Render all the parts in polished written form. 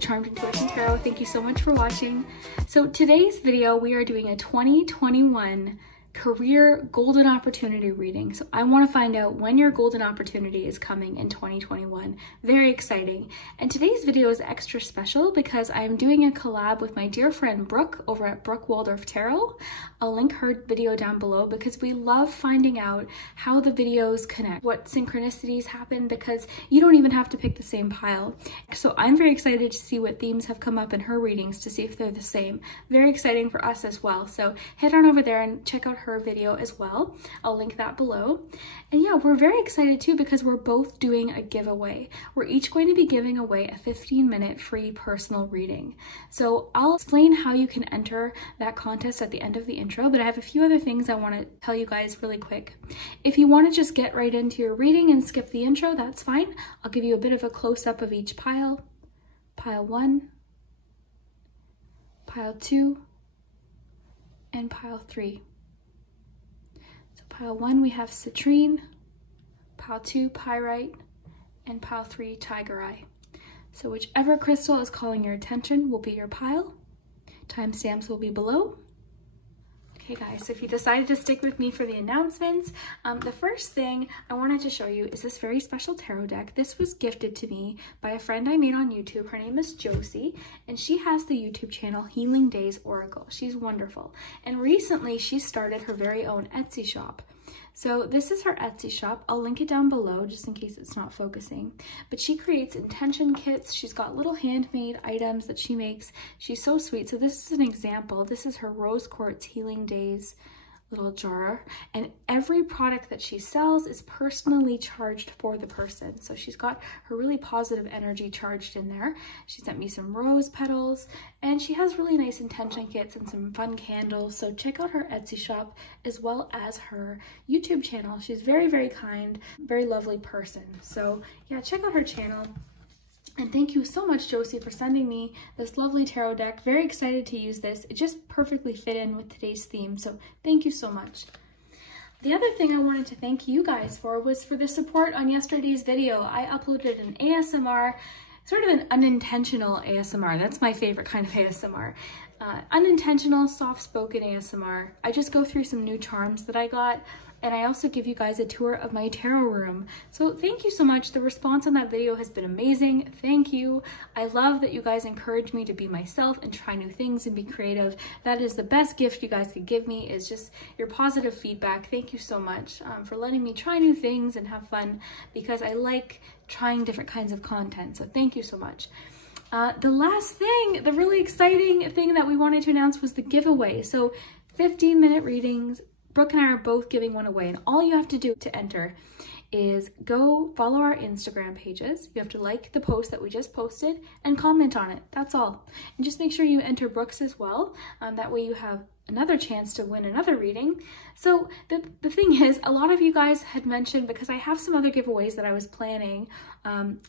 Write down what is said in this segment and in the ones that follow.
Charmed Intuition Tarot. Thank you so much for watching. So today's video, we are doing a 2021 career golden opportunity reading. So I want to find out when your golden opportunity is coming in 2021. Very exciting. And today's video is extra special because I'm doing a collab with my dear friend Brooke over at Brooke Waldorf Tarot. I'll link her video down below because we love finding out how the videos connect, what synchronicities happen, because you don't even have to pick the same pile. So I'm very excited to see what themes have come up in her readings to see if they're the same. Very exciting for us as well. So head on over there and check out her video as well. I'll link that below. And yeah, we're very excited too because we're both doing a giveaway. We're each going to be giving away a 15-minute free personal reading. So I'll explain how you can enter that contest at the end of the intro, but I have a few other things I want to tell you guys really quick. If you want to just get right into your reading and skip the intro, that's fine. I'll give you a bit of a close-up of each pile. Pile 1, pile 2, and pile 3. Pile 1, we have citrine, pile 2, pyrite, and pile 3, tiger eye. So whichever crystal is calling your attention will be your pile. Timestamps will be below. Okay guys, so if you decided to stick with me for the announcements, the first thing I wanted to show you is this very special tarot deck. This was gifted to me by a friend I made on YouTube. Her name is Josie, and she has the YouTube channel Healing Days Oracle. She's wonderful. And recently she started her very own Etsy shop. So this is her Etsy shop. I'll link it down below just in case it's not focusing. But she creates intention kits. She's got little handmade items that she makes. She's so sweet. So this is an example. This is her Rose Quartz Healing Days little jar, and every product that she sells is personally charged for the person. So she's got her really positive energy charged in there. She sent me some rose petals, and she has really nice intention kits and some fun candles. So check out her Etsy shop as well as her YouTube channel. She's very, very kind, very lovely person. So yeah, check out her channel. And thank you so much, Josie, for sending me this lovely tarot deck. Very excited to use this. It just perfectly fit in with today's theme, so thank you so much. The other thing I wanted to thank you guys for was for the support on yesterday's video. I uploaded an ASMR, sort of an unintentional ASMR. That's my favorite kind of ASMR. Unintentional, soft-spoken ASMR. I just go through some new charms that I got, and I also give you guys a tour of my tarot room. So thank you so much. The response on that video has been amazing. Thank you. I love that you guys encourage me to be myself and try new things and be creative. That is the best gift you guys could give me, is just your positive feedback. Thank you so much for letting me try new things and have fun, because I like trying different kinds of content. So thank you so much. The last thing, the really exciting thing that we wanted to announce was the giveaway. So 15-minute readings. Brooke and I are both giving one away, and all you have to do to enter is go follow our Instagram pages. You have to like the post that we just posted and comment on it. That's all. And just make sure you enter Brooke's as well. That way you have another chance to win another reading. So the thing is, a lot of you guys had mentioned, because I have some other giveaways that I was planning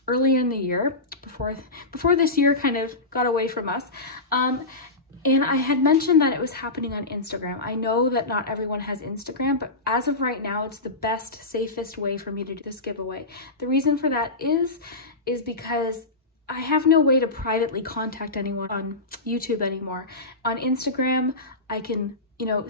earlier in the year, before this year kind of got away from us. And I had mentioned that it was happening on Instagram. I know that not everyone has Instagram, but as of right now, it's the best, safest way for me to do this giveaway. The reason for that is because I have no way to privately contact anyone on YouTube anymore. On Instagram, I can,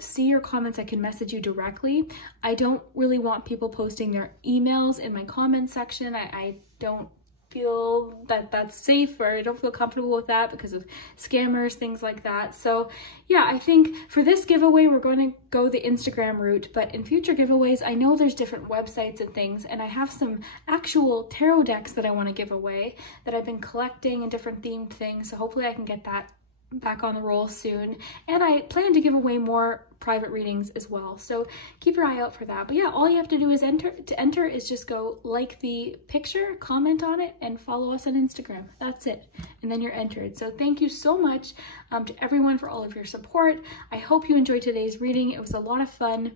see your comments. I can message you directly. I don't really want people posting their emails in my comment section. I don't feel that that's safe, or I don't feel comfortable with that because of scammers, things like that. So yeah, I think for this giveaway, we're going to go the Instagram route, but in future giveaways, I know there's different websites and things, and I have some actual tarot decks that I want to give away that I've been collecting and different themed things. So hopefully I can get that back on the roll soon. And I plan to give away more private readings as well, so keep your eye out for that. But yeah, all you have to do is enter is just go like the picture, comment on it, and follow us on Instagram. That's it, and then you're entered. So thank you so much to everyone for all of your support. I hope you enjoyed today's reading. It was a lot of fun.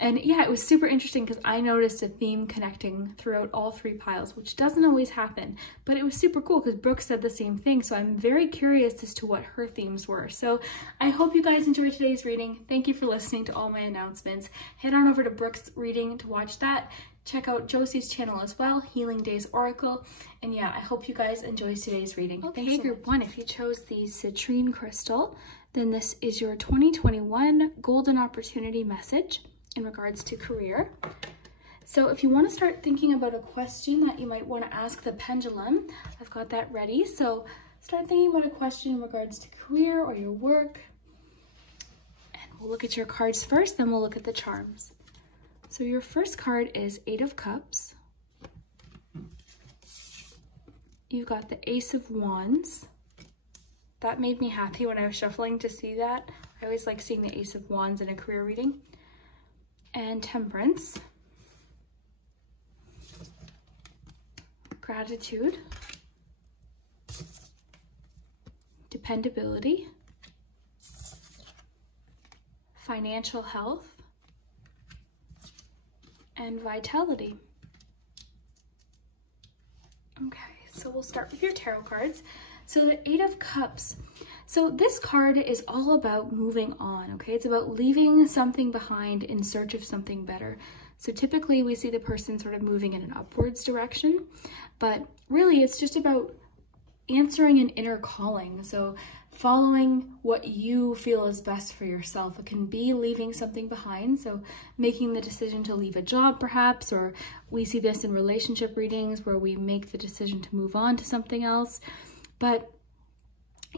And yeah, it was super interesting because I noticed a theme connecting throughout all three piles, which doesn't always happen, but it was super cool because Brooke said the same thing. So I'm very curious as to what her themes were. So I hope you guys enjoyed today's reading. Thank you for listening to all my announcements. Head on over to Brooke's reading to watch that. check out Josie's channel as well, Healing Days Oracle. And yeah, I hope you guys enjoyed today's reading. Okay, group 1, if you chose the citrine crystal, then this is your 2021 golden opportunity message in regards to career. So if you want to start thinking about a question that you might want to ask the pendulum, I've got that ready. So start thinking about a question in regards to career or your work. And we'll look at your cards first, then we'll look at the charms. So your first card is 8 of Cups. You've got the Ace of Wands. That made me happy when I was shuffling to see that. I always like seeing the Ace of Wands in a career reading. And Temperance. Gratitude. Dependability. Financial health. And vitality. Okay, so we'll start with your tarot cards. So the 8 of Cups. So this card is all about moving on, okay? It's about leaving something behind in search of something better. So typically we see the person sort of moving in an upwards direction, but really it's just about answering an inner calling. So following what you feel is best for yourself. It can be leaving something behind, so making the decision to leave a job perhaps, or we see this in relationship readings where we make the decision to move on to something else. But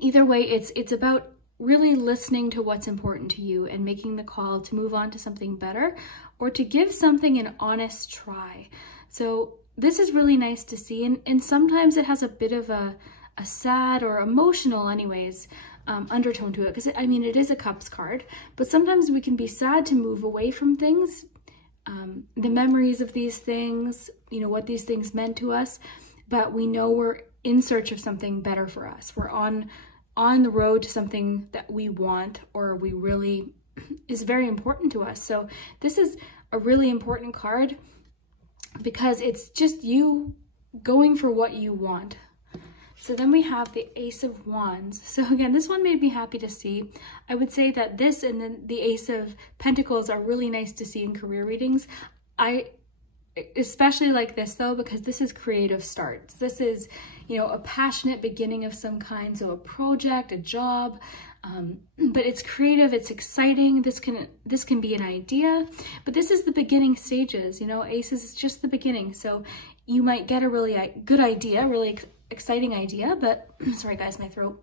either way, it's about really listening to what's important to you and making the call to move on to something better or to give something an honest try. So this is really nice to see, and sometimes it has a bit of a sad or emotional anyways undertone to it, because I mean it is a Cups card, but sometimes we can be sad to move away from things, the memories of these things, you know, what these things meant to us, but we know we're in search of something better for us. We're on the road to something that we want or we really is very important to us. So this is a really important card because it's just you going for what you want. So then we have the Ace of Wands. So again, this one made me happy to see. I would say that this and then the Ace of Pentacles are really nice to see in career readings. I especially like this though, because this is creative starts. This is, you know, a passionate beginning of some kind. So a project, a job, but it's creative, it's exciting. This can be an idea, but this is the beginning stages. You know, Aces is just the beginning. So you might get a really good idea, really exciting idea, but sorry guys, my throat.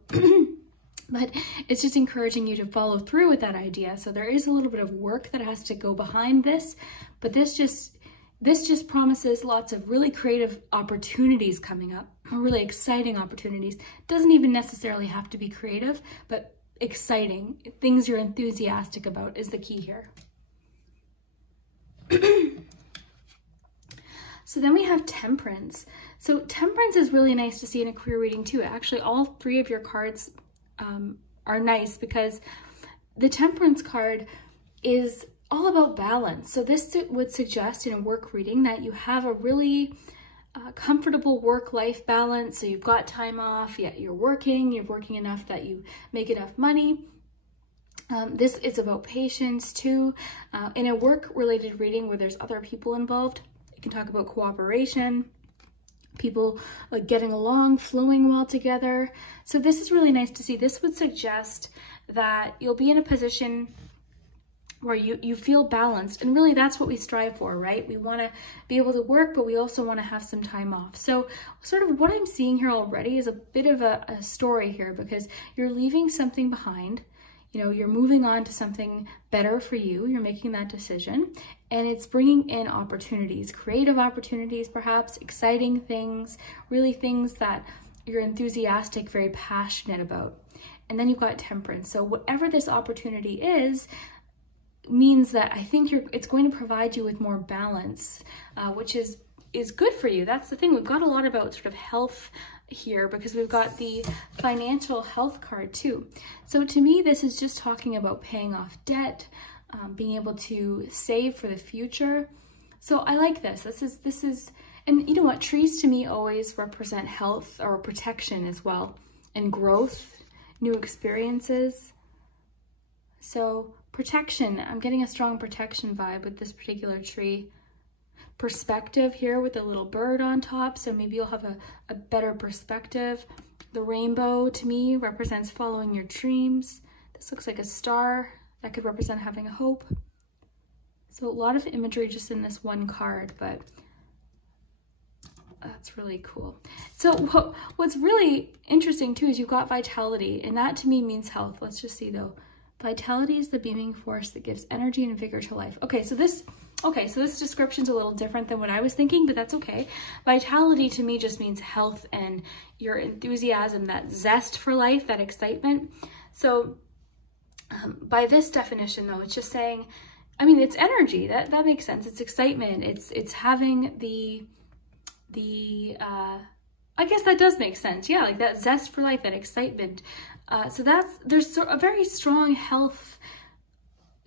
But it's just encouraging you to follow through with that idea. So there is a little bit of work that has to go behind this, but this just promises lots of really creative opportunities coming up, really exciting opportunities. Doesn't even necessarily have to be creative, but exciting. Things you're enthusiastic about is the key here. So then we have Temperance. So Temperance is really nice to see in a career reading too. Actually, all 3 of your cards are nice because the Temperance card is all about balance. So this would suggest in a work reading that you have a really comfortable work-life balance. So you've got time off, yet you're working enough that you make enough money. This is about patience too. In a work-related reading where there's other people involved, you can talk about cooperation, people like getting along, flowing well together. So this is really nice to see. This would suggest that you'll be in a position where you feel balanced, and really that's what we strive for, right? We want to be able to work, but we also want to have some time off. So sort of what I'm seeing here already is a bit of a story here, because you're leaving something behind, you know, you're moving on to something better for you, you're making that decision, and it's bringing in opportunities, creative opportunities perhaps, exciting things, really things that you're enthusiastic, very passionate about. And then you've got Temperance. So whatever this opportunity is, means that I think it's going to provide you with more balance, which is good for you. That's the thing. We've got a lot about sort of health here because we've got the financial health card too. So to me, this is just talking about paying off debt, being able to save for the future. So I like this. This is, and you know what? Trees to me always represent health or protection as well, and growth, new experiences. So protection, I'm getting a strong protection vibe with this particular tree. perspective here with a little bird on top, so maybe you'll have a better perspective. The rainbow to me represents following your dreams. This looks like a star that could represent having a hope. So a lot of imagery just in this one card, but that's really cool. So what's really interesting too is you've got vitality, and that to me means health. Let's just see though. Vitality is the beaming force that gives energy and vigor to life. Okay, so this description's a little different than what I was thinking, but that's okay. Vitality to me just means health and your enthusiasm, that zest for life, that excitement. So by this definition though, it's just saying, I mean, it's energy, that makes sense. It's excitement, it's having I guess that does make sense. Yeah, like that zest for life, that excitement. So there's a very strong health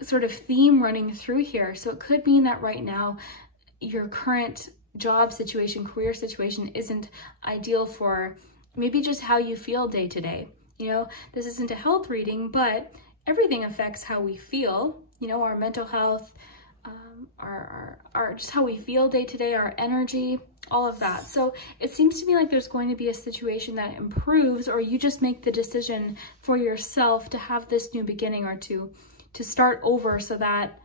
sort of theme running through here. So it could mean that right now your current job situation, career situation isn't ideal for maybe just how you feel day to day. You know, this isn't a health reading, but everything affects how we feel, you know, our mental health, our just how we feel day to day, our energy, all of that. So it seems to me like there's going to be a situation that improves, or you just make the decision for yourself to have this new beginning, or to start over, so that,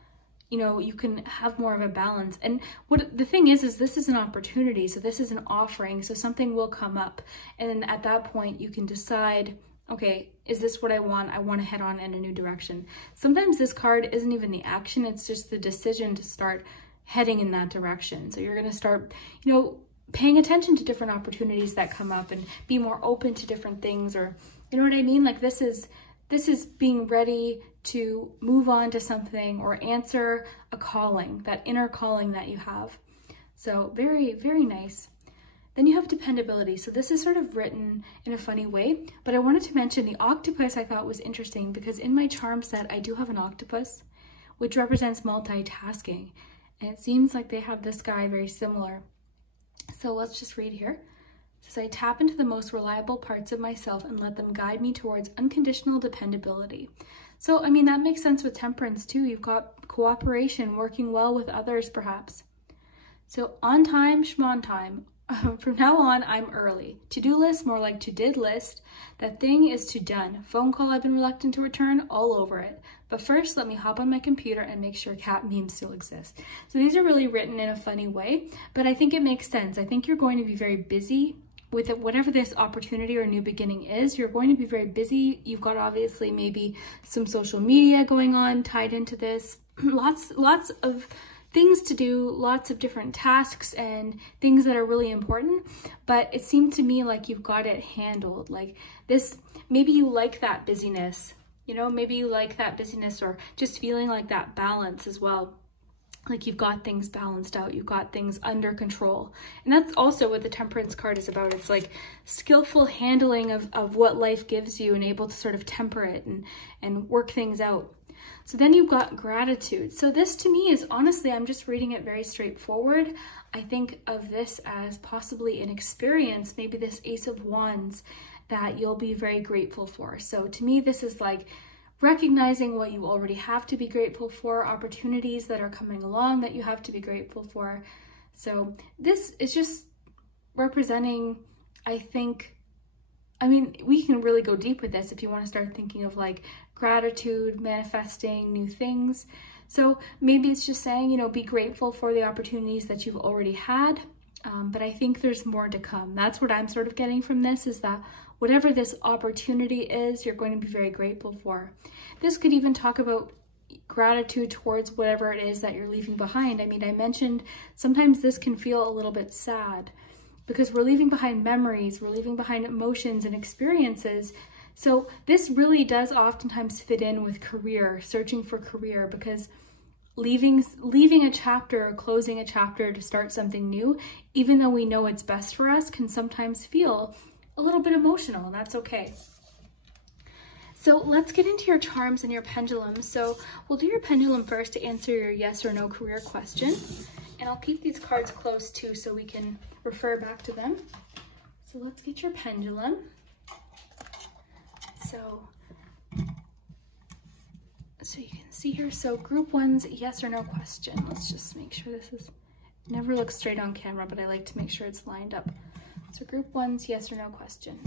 you know, you can have more of a balance. And what the thing is this is an opportunity. So this is an offering. So something will come up. And then at that point you can decide, okay, is this what I want? I want to head on in a new direction. Sometimes this card isn't even the action. It's just the decision to start heading in that direction. So you're going to start, you know, paying attention to different opportunities that come up and be more open to different things, or, you know what I mean? Like this is being ready to move on to something or answer a calling, that inner calling that you have. So very, very nice. Then you have dependability. So this is sort of written in a funny way, but I wanted to mention the octopus. I thought was interesting because in my charm set, I do have an octopus, which represents multitasking. And it seems like they have this guy very similar. So let's just read here. It says, I tap into the most reliable parts of myself and let them guide me towards unconditional dependability. So, I mean, that makes sense with temperance too. You've got cooperation, working well with others perhaps. So on time, schmon time. From now on, I'm early. To-do list, more like to-did list. That thing is to done. Phone call I've been reluctant to return, all over it. But first, let me hop on my computer and make sure cat memes still exist. So these are really written in a funny way, but I think it makes sense. I think you're going to be very busy with it, whatever this opportunity or new beginning is. You're going to be very busy. You've got obviously maybe some social media going on tied into this. Lots of things to do, lots of different tasks and things that are really important, but it seemed to me like you've got it handled. Like this, maybe you like that busyness, you know, maybe you like that busyness, or just feeling like that balance as well. Like you've got things balanced out, you've got things under control. And that's also what the temperance card is about. It's like skillful handling of what life gives you and able to sort of temper it and work things out. So then you've got gratitude. So this to me is, honestly, I'm just reading it very straightforward. I think of this as possibly an experience, maybe this Ace of Wands, that you'll be very grateful for. So to me, this is like recognizing what you already have to be grateful for, opportunities that are coming along that you have to be grateful for. So this is just representing, I think, I mean, we can really go deep with this if you want to start thinking of like gratitude, manifesting new things. So maybe it's just saying, you know, be grateful for the opportunities that you've already had. But I think there's more to come. That's what I'm sort of getting from this, is that whatever this opportunity is, you're going to be very grateful for. This could even talk about gratitude towards whatever it is that you're leaving behind. I mean, I mentioned sometimes this can feel a little bit sad because we're leaving behind memories, we're leaving behind emotions and experiences. So this really does oftentimes fit in with career, searching for career, because leaving a chapter or closing a chapter to start something new, even though we know it's best for us, can sometimes feel a little bit emotional, and that's okay. So let's get into your charms and your pendulum. So we'll do your pendulum first to answer your yes or no career question. And I'll keep these cards close too so we can refer back to them. So let's get your pendulum. So you can see here, so group one's yes or no question. Let's just make sure this is Never look straight on camera, but I like to make sure it's lined up. So group 1's yes or no question.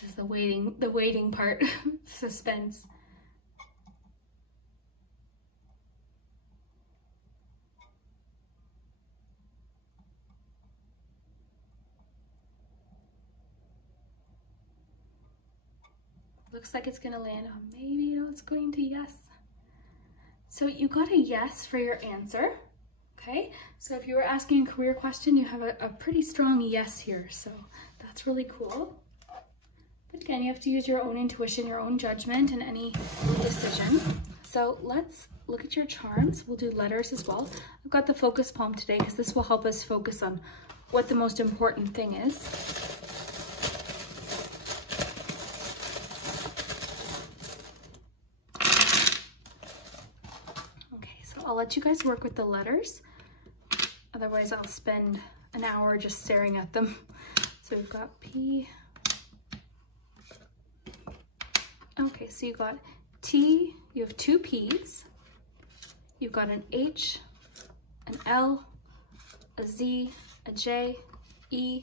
This is the waiting part, suspense. Looks like it's gonna land on maybe, no, it's going to yes. So you got a yes for your answer, okay? So if you were asking a career question, you have a pretty strong yes here, so that's really cool. But again, you have to use your own intuition, your own judgment in any decision. So let's look at your charms. We'll do letters as well. I've got the focus palm today because this will help us focus on what the most important thing is. I'll let you guys work with the letters. Otherwise, I'll spend an hour just staring at them. So we've got P. Okay, so you got T, you have 2 P's. You've got an H, an L, a Z, a J, E,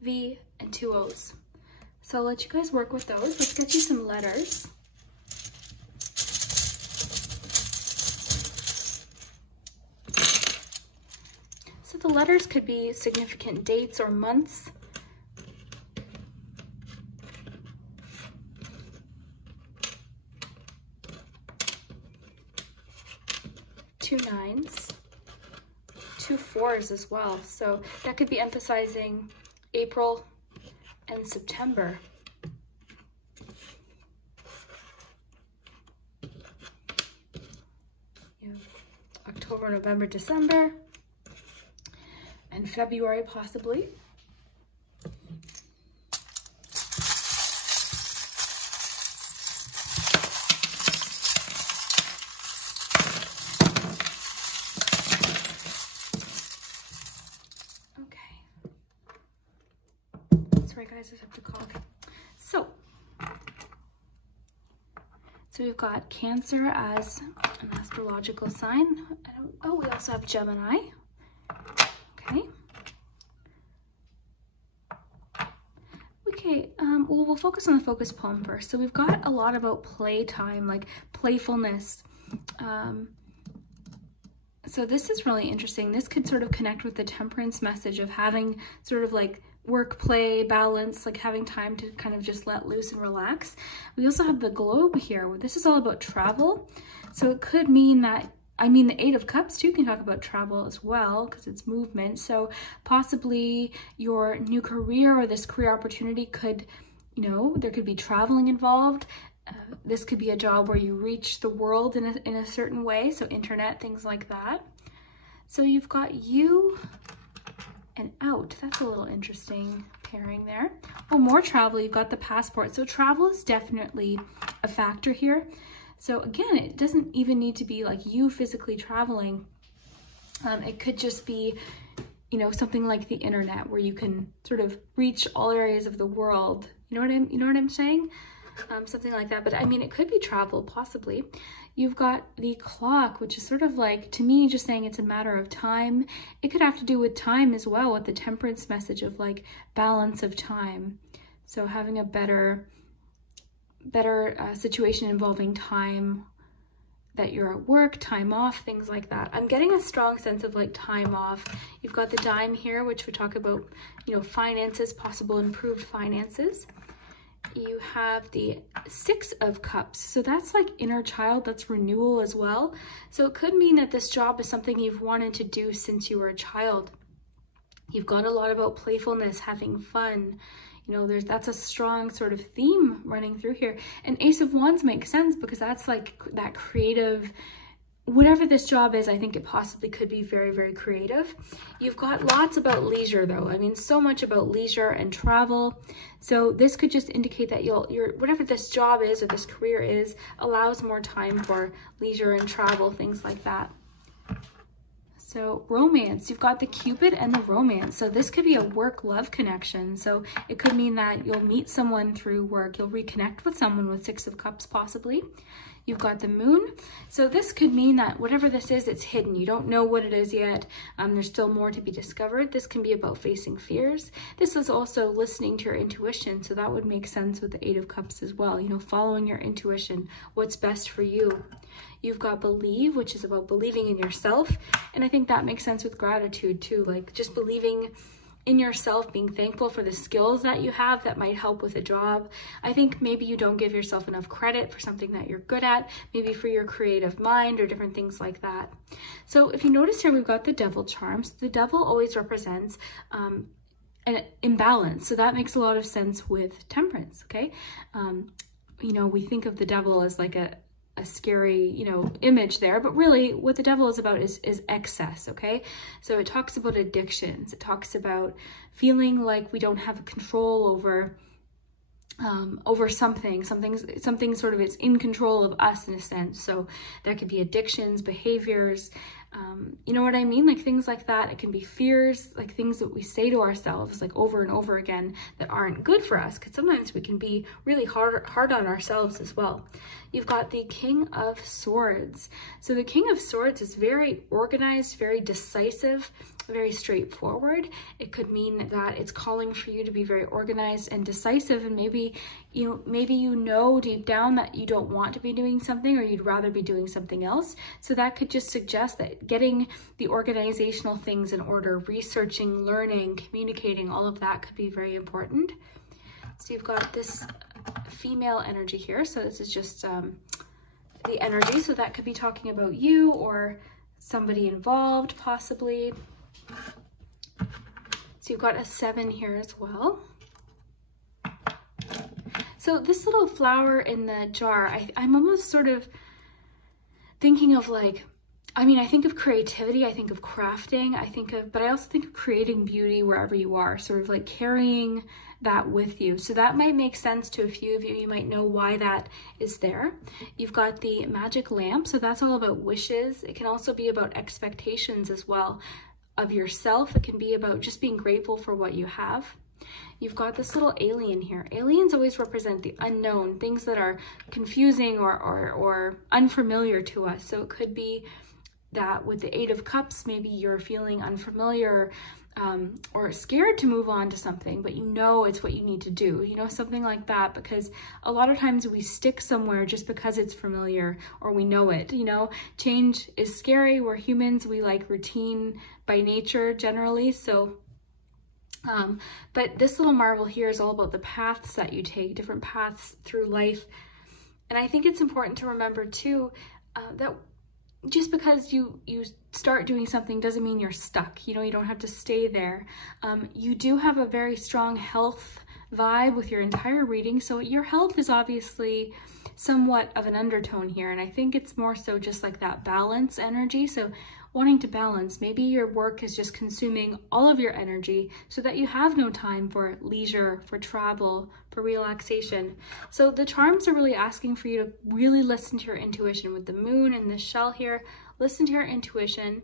V, and 2 O's. So I'll let you guys work with those. Let's get you some letters. The letters could be significant dates or months. Two 9s, 2 4s as well. So that could be emphasizing April and September. October, November, December. And February, possibly. Okay. Sorry guys, I have to call. Okay. So we've got Cancer as an astrological sign. Oh, we also have Gemini. Okay, well, we'll focus on the focus palm first. So we've got a lot about playtime, like playfulness. So this is really interesting. This could sort of connect with the temperance message of having sort of like work, play, balance, like having time to kind of just let loose and relax. We also have the globe here, where this is all about travel. So it could mean that, I mean, the 8 of Cups too can talk about travel as well because it's movement. So possibly your new career or this career opportunity could, you know, there could be traveling involved. This could be a job where you reach the world in a certain way. So internet, things like that. So you've got you and out. That's a little interesting pairing there. Oh, more travel. You've got the passport. So travel is definitely a factor here. So again, it doesn't even need to be like you physically traveling. It could just be, you know, something like the internet where you can sort of reach all areas of the world. You know what I'm saying? Something like that. But I mean, it could be travel, possibly. You've got the clock, which is sort of like, to me, just saying it's a matter of time. It could have to do with time as well, with the temperance message of like balance of time. So having a better situation involving time, that you're at work, time off, things like that. I'm getting a strong sense of like time off. You've got the dime here, which would talk about, you know, finances, possible improved finances. You have the 6 of Cups. So that's like inner child, that's renewal as well. So it could mean that this job is something you've wanted to do since you were a child. You've got a lot about playfulness, having fun. You know, that's a strong sort of theme running through here. And Ace of Wands makes sense because that's like that creative, whatever this job is, I think it possibly could be very, very creative. You've got lots about leisure though. I mean, so much about leisure and travel. So this could just indicate that whatever this job is or this career is, allows more time for leisure and travel, things like that. So romance, you've got the Cupid and the romance. So this could be a work-love connection. So it could mean that you'll meet someone through work. You'll reconnect with someone with Six of Cups possibly. You've got the Moon. So this could mean that whatever this is, it's hidden. You don't know what it is yet. There's still more to be discovered. This can be about facing fears. This is also listening to your intuition. So that would make sense with the Eight of Cups as well. You know, following your intuition, what's best for you. You've got Believe, which is about believing in yourself. And I think that makes sense with gratitude too, like just believing in yourself, being thankful for the skills that you have that might help with a job. I think maybe you don't give yourself enough credit for something that you're good at, maybe for your creative mind or different things like that. So if you notice here, we've got the Devil charms. The Devil always represents an imbalance. So that makes a lot of sense with Temperance, okay? You know, we think of the Devil as like a scary, you know, image there, but really what the Devil is about is excess, okay? So it talks about addictions. It talks about feeling like we don't have control over something sort of is in control of us in a sense. So that could be addictions, behaviors, you know what I mean? Like things like that. It can be fears, like things that we say to ourselves like over and over again that aren't good for us, because sometimes we can be really hard on ourselves as well. You've got the King of Swords. So the King of Swords is very organized, very decisive, very straightforward. It could mean that it's calling for you to be very organized and decisive, and maybe you know deep down that you don't want to be doing something, or you'd rather be doing something else. So that could just suggest that getting the organizational things in order, researching, learning, communicating, all of that could be very important. So you've got this female energy here. So this is just the energy. So that could be talking about you or somebody involved possibly. So you've got a 7 here as well. So this little flower in the jar, I'm almost sort of thinking of like, I mean, I think of creativity, I think of crafting, but I also think of creating beauty wherever you are, sort of like carrying that with you. So that might make sense to a few of you. You might know why that is there. You've got the magic lamp. So that's all about wishes. It can also be about expectations as well of yourself. It can be about just being grateful for what you have. You've got this little alien here. Aliens always represent the unknown, things that are confusing or unfamiliar to us. So it could be that with the Eight of Cups, maybe you're feeling unfamiliar or scared to move on to something, but you know it's what you need to do, you know, something like that, because a lot of times we stick somewhere just because it's familiar or we know it, you know. Change is scary. We're humans. We like routine by nature generally. So but this little marvel here is all about the paths that you take, different paths through life. And I think it's important to remember too, that just because you start doing something doesn't mean you're stuck. You know, you don't have to stay there. You do have a very strong health vibe with your entire reading. So your health is obviously somewhat of an undertone here. And I think it's more so just like that balance energy. So wanting to balance, maybe your work is just consuming all of your energy so that you have no time for leisure, for travel, for relaxation. So the charms are really asking for you to really listen to your intuition with the moon and this shell here. Listen to your intuition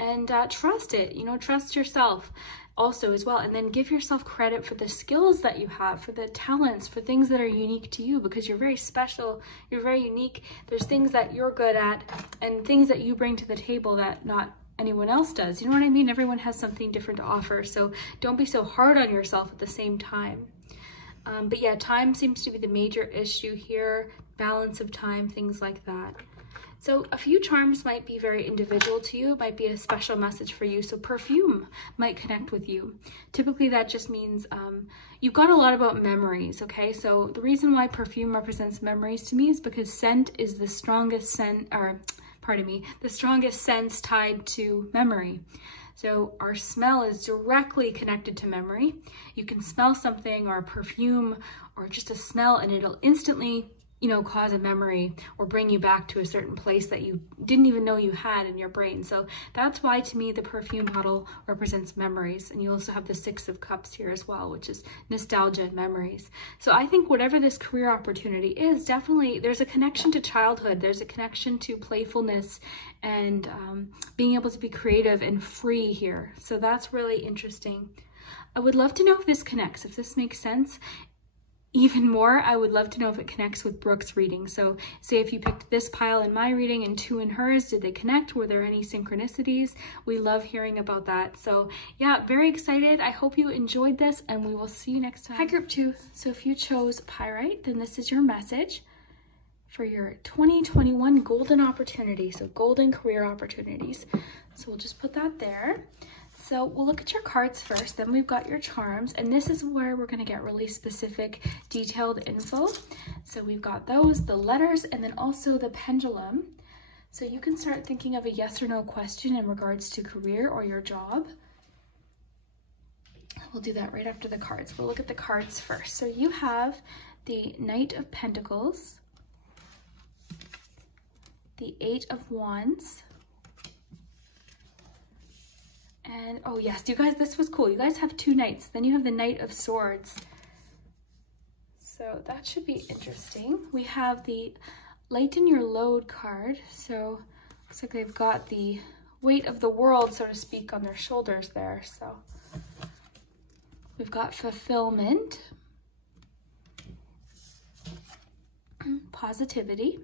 and trust it, you know, trust yourself also as well. And then give yourself credit for the skills that you have, for the talents, for things that are unique to you, because you're very special, you're very unique. There's things that you're good at and things that you bring to the table that not anyone else does. You know what I mean? Everyone has something different to offer. So don't be so hard on yourself at the same time. But yeah, time seems to be the major issue here, balance of time, things like that. So a few charms might be very individual to you, might be a special message for you. So perfume might connect with you. Typically that just means you've got a lot about memories, okay? So the reason why perfume represents memories to me is because scent is the strongest scent, or pardon me, the strongest sense tied to memory. So our smell is directly connected to memory. You can smell something or a perfume or just a smell and it'll instantly, you know, cause a memory or bring you back to a certain place that you didn't even know you had in your brain. So that's why, to me, the perfume bottle represents memories. And you also have the 6 of Cups here as well, which is nostalgia and memories. So I think whatever this career opportunity is, definitely there's a connection to childhood. There's a connection to playfulness and being able to be creative and free here. So that's really interesting. I would love to know if this connects, if this makes sense. Even more, I would love to know if it connects with Brooke's reading. So say if you picked this pile in my reading and 2 in hers, did they connect? Were there any synchronicities? We love hearing about that. So yeah, very excited. I hope you enjoyed this and we will see you next time. Hi group 2. So if you chose Pyrite, then this is your message for your 2021 golden opportunity. So golden career opportunities. So we'll just put that there. So we'll look at your cards first, then we've got your charms, and this is where we're gonna get really specific, detailed info. So we've got those, the letters, and then also the pendulum. So you can start thinking of a yes or no question in regards to career or your job. We'll do that right after the cards. We'll look at the cards first. So you have the Knight of Pentacles, the 8 of Wands, and oh yes, you guys, this was cool. You guys have 2 knights. Then you have the Knight of Swords. So that should be interesting. We have the Lighten Your Load card. So looks like they've got the weight of the world, so to speak, on their shoulders there. So we've got Fulfillment, Positivity,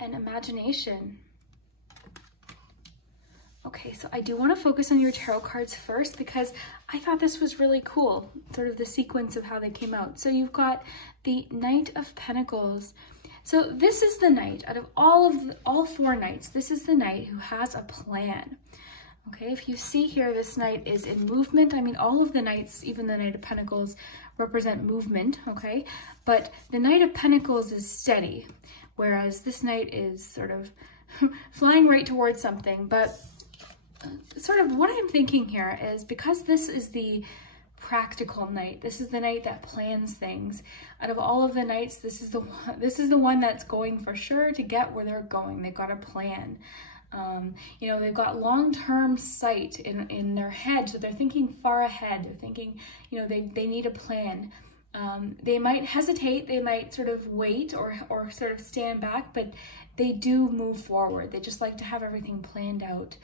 and Imagination. Okay, so I do want to focus on your tarot cards first because I thought this was really cool, sort of the sequence of how they came out. So you've got the Knight of Pentacles. So this is the knight, out of all 4 knights, this is the knight who has a plan. Okay, if you see here, this knight is in movement. I mean, all of the knights, even the Knight of Pentacles, represent movement, okay? But the Knight of Pentacles is steady, whereas this knight is sort of flying right towards something. But sort of what I'm thinking here is, because this is the practical knight, this is the knight that plans things. Out of all of the knights, this is the one that's going for sure to get where they're going. They've got a plan. You know, they've got long-term sight in their head, so they're thinking far ahead. They're thinking, you know, they need a plan. They might hesitate, they might sort of wait or sort of stand back, but they do move forward. They just like to have everything planned out.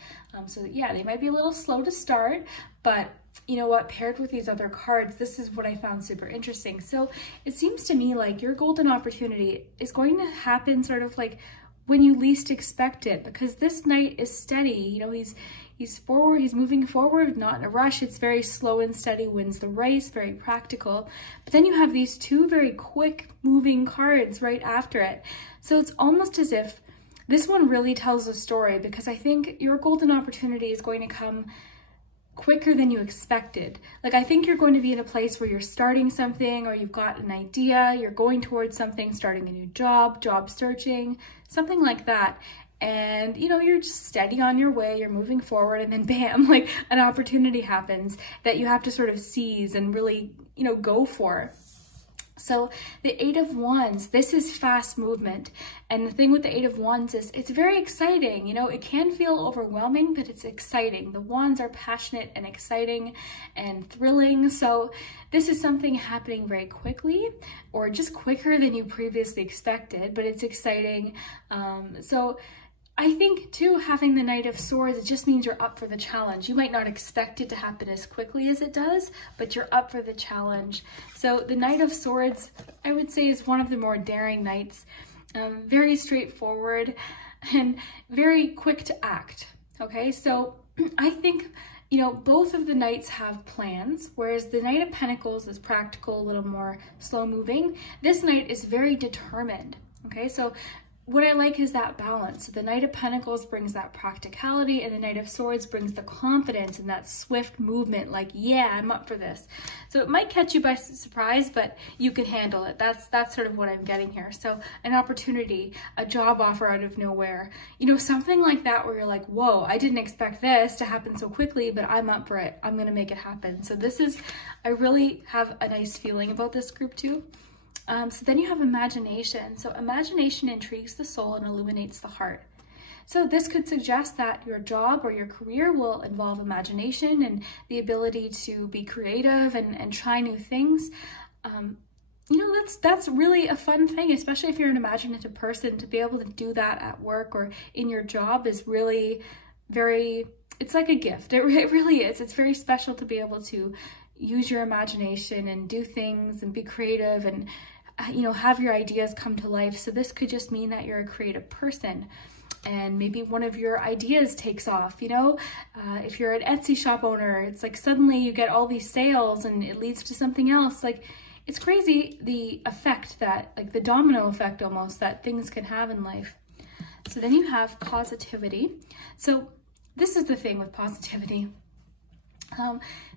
So yeah, they might be a little slow to start, but you know what, paired with these other cards, this is what I found super interesting. So it seems to me like your golden opportunity is going to happen sort of like when you least expect it, because this knight is steady. You know, he's forward, he's moving forward, not in a rush. It's very slow and steady, wins the race, very practical. But then you have these 2 very quick moving cards right after it. So it's almost as if this one really tells a story, because I think your golden opportunity is going to come quicker than you expected. Like, I think you're going to be in a place where you're starting something, or you've got an idea, you're going towards something, starting a new job, job searching, something like that. And, you know, you're just steady on your way, you're moving forward, and then bam, like an opportunity happens that you have to sort of seize and really, you know, go for. So the 8 of Wands, this is fast movement. And the thing with the 8 of Wands is it's very exciting. You know, it can feel overwhelming, but it's exciting. The Wands are passionate and exciting and thrilling. So this is something happening very quickly, or just quicker than you previously expected, but it's exciting. So I think too, having the Knight of Swords, it just means you're up for the challenge. You might not expect it to happen as quickly as it does, but you're up for the challenge. So the Knight of Swords, I would say, is one of the more daring knights. Very straightforward and very quick to act. Okay, so I think, you know, both of the knights have plans, whereas the Knight of Pentacles is practical, a little more slow moving. This knight is very determined. Okay, so what I like is that balance. So the Knight of Pentacles brings that practicality, and the Knight of Swords brings the confidence and that swift movement, like, yeah, I'm up for this. So it might catch you by surprise, but you can handle it. That's sort of what I'm getting here. So an opportunity, a job offer out of nowhere, you know, something like that where you're like, whoa, I didn't expect this to happen so quickly, but I'm up for it. I'm gonna make it happen. So this is, I really have a nice feeling about this group too. So then you have imagination. So imagination intrigues the soul and illuminates the heart. So this could suggest that your job or your career will involve imagination and the ability to be creative and try new things. You know, that's really a fun thing, especially if you're an imaginative person. To be able to do that at work or in your job is really it's like a gift. It really is. It's very special to be able to use your imagination and do things and be creative and, you know, have your ideas come to life. So this could just mean that you're a creative person and maybe one of your ideas takes off, you know. If you're an Etsy shop owner, it's like suddenly you get all these sales and it leads to something else. Like, it's crazy the effect that, like the domino effect almost, that things can have in life. So then you have positivity. So this is the thing with positivity.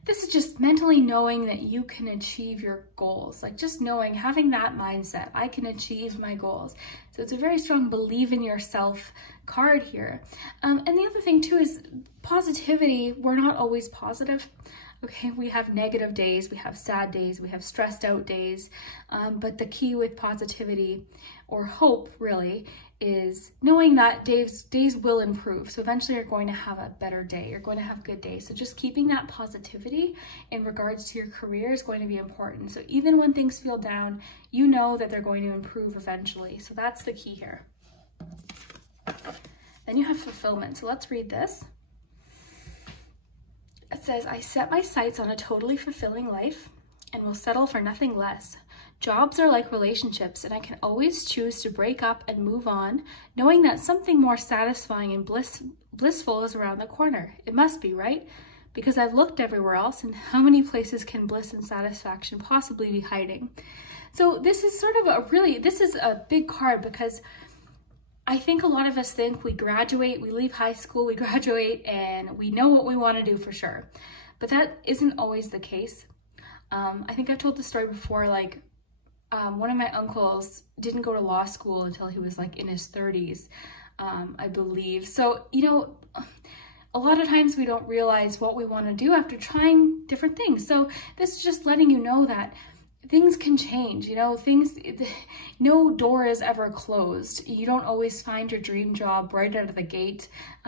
This is just mentally knowing that you can achieve your goals, like just knowing, having that mindset, I can achieve my goals. So it's a very strong believe in yourself card here. And the other thing too is positivity, we're not always positive. Okay, we have negative days, we have sad days, we have stressed out days, but the key with positivity, or hope really, is knowing that days will improve. So eventually you're going to have a better day, you're going to have good days. So just keeping that positivity in regards to your career is going to be important. So even when things feel down, you know that they're going to improve eventually. So that's the key here. Then you have fulfillment. So let's read this. It says, I set my sights on a totally fulfilling life and will settle for nothing less. Jobs are like relationships, and I can always choose to break up and move on, knowing that something more satisfying and blissful is around the corner. It must be, right? Because I've looked everywhere else, and how many places can bliss and satisfaction possibly be hiding? So this is sort of this is a big card, because I think a lot of us think we graduate, we leave high school, we graduate, and we know what we want to do for sure. But that isn't always the case. I think I've told the story before, like one of my uncles didn't go to law school until he was like in his 30s, I believe. So, you know, a lot of times we don't realize what we want to do after trying different things. So this is just letting you know that things can change, you know, no door is ever closed. You don't always find your dream job right out of the gate.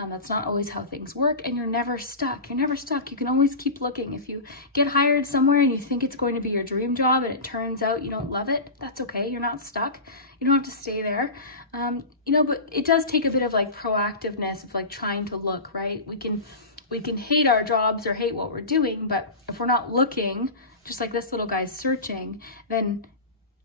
That's not always how things work, and you're never stuck. You're never stuck. You can always keep looking. If you get hired somewhere and you think it's going to be your dream job and it turns out you don't love it, that's okay. You're not stuck. You don't have to stay there. You know, but it does take a bit of like proactiveness of like trying to look, right? We can hate our jobs or hate what we're doing, but if we're not looking, just like this little guy's searching, then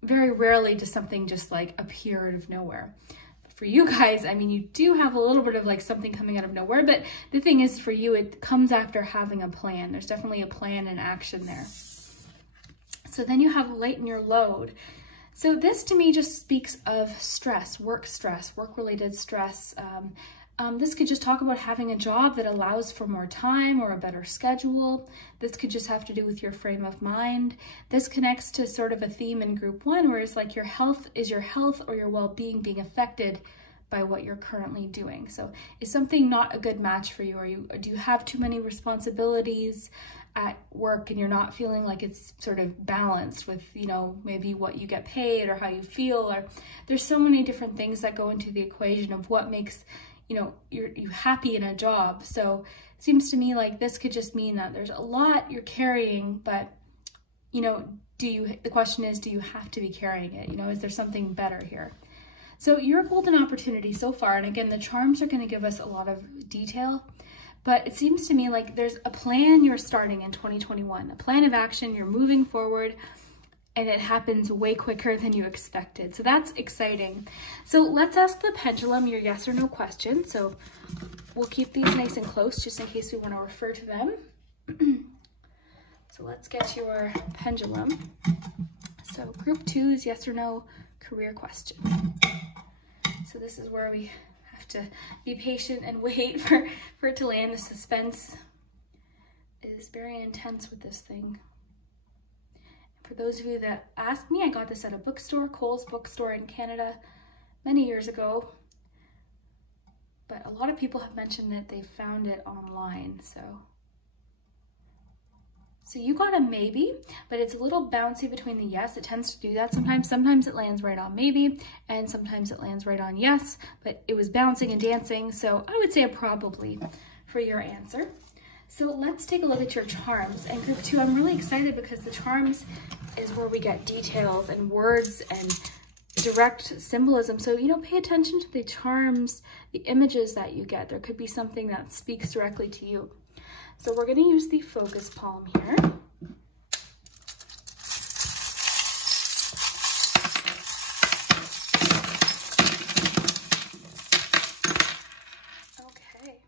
very rarely does something just like appear out of nowhere. But for you guys, I mean, you do have a little bit of like something coming out of nowhere, but the thing is, for you, it comes after having a plan. There's definitely a plan and action there. So then you have lighten your load. So this to me just speaks of stress, work-related stress. This could just talk about having a job that allows for more time or a better schedule. This could just have to do with your frame of mind. This connects to sort of a theme in group 1, where it's like your health or your well-being being affected by what you're currently doing. So is something not a good match for you? Or do you have too many responsibilities at work and you're not feeling like it's sort of balanced with, you know, maybe what you get paid or how you feel? Or there's so many different things that go into the equation of what makes, you know, you happy in a job. So it seems to me like this could just mean that there's a lot you're carrying, but, you know, the question is, do you have to be carrying it? You know, is there something better here? So your golden opportunity so far, and again, the charms are going to give us a lot of detail, but it seems to me like there's a plan you're starting in 2021, a plan of action, you're moving forward, and it happens way quicker than you expected. So that's exciting. So let's ask the pendulum your yes or no question. So we'll keep these nice and close just in case we want to refer to them. So let's get your pendulum. So group 2 is yes or no career question. So this is where we have to be patient and wait for it to land. The suspense is very intense with this thing. For those of you that asked me, I got this at a bookstore, Kohl's bookstore in Canada, many years ago. But a lot of people have mentioned that they found it online, so So you got a maybe, but it's a little bouncy between the yes. It tends to do that sometimes. Sometimes it lands right on maybe, and sometimes it lands right on yes, but it was bouncing and dancing, so I would say a probably for your answer. So let's take a look at your charms. And group 2, I'm really excited because the charms is where we get details and words and direct symbolism. So, you know, pay attention to the charms, the images that you get. There could be something that speaks directly to you. So we're going to use the focus palm here. Okay.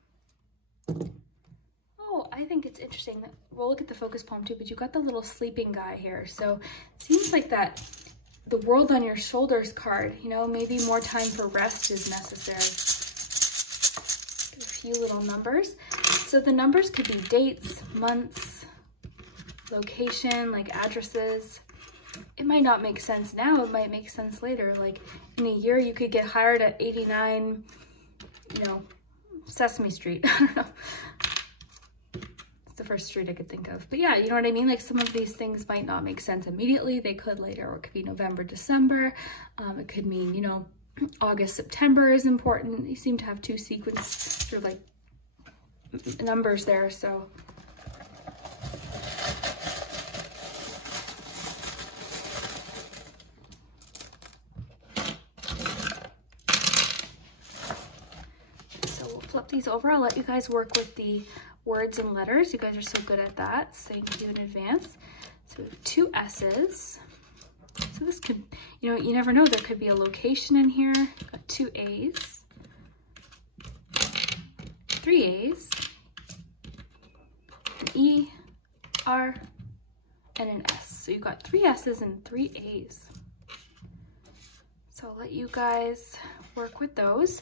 Oh, I think it's interesting that we'll look at the focus palm too, but you got the little sleeping guy here. So it seems like that the world on your shoulders card, you know, maybe more time for rest is necessary. A few little numbers. So the numbers could be dates, months, location, like addresses. It might not make sense now, it might make sense later. Like in a year, you could get hired at 89, you know, Sesame Street. I don't know. It's the first street I could think of. But yeah, you know what I mean? Like some of these things might not make sense immediately. They could later, or it could be November, December. It could mean, you know, August, September is important. You seem to have two sequence, sort of like numbers there, so. So we'll flip these over. I'll let you guys work with the words and letters. You guys are so good at that. Thank you in advance. So we have 2 S's. So this could, you know, you never know. There could be a location in here. Got 2 A's. 3 A's, an E, R, and an S. So you've got 3 S's and 3 A's. So I'll let you guys work with those.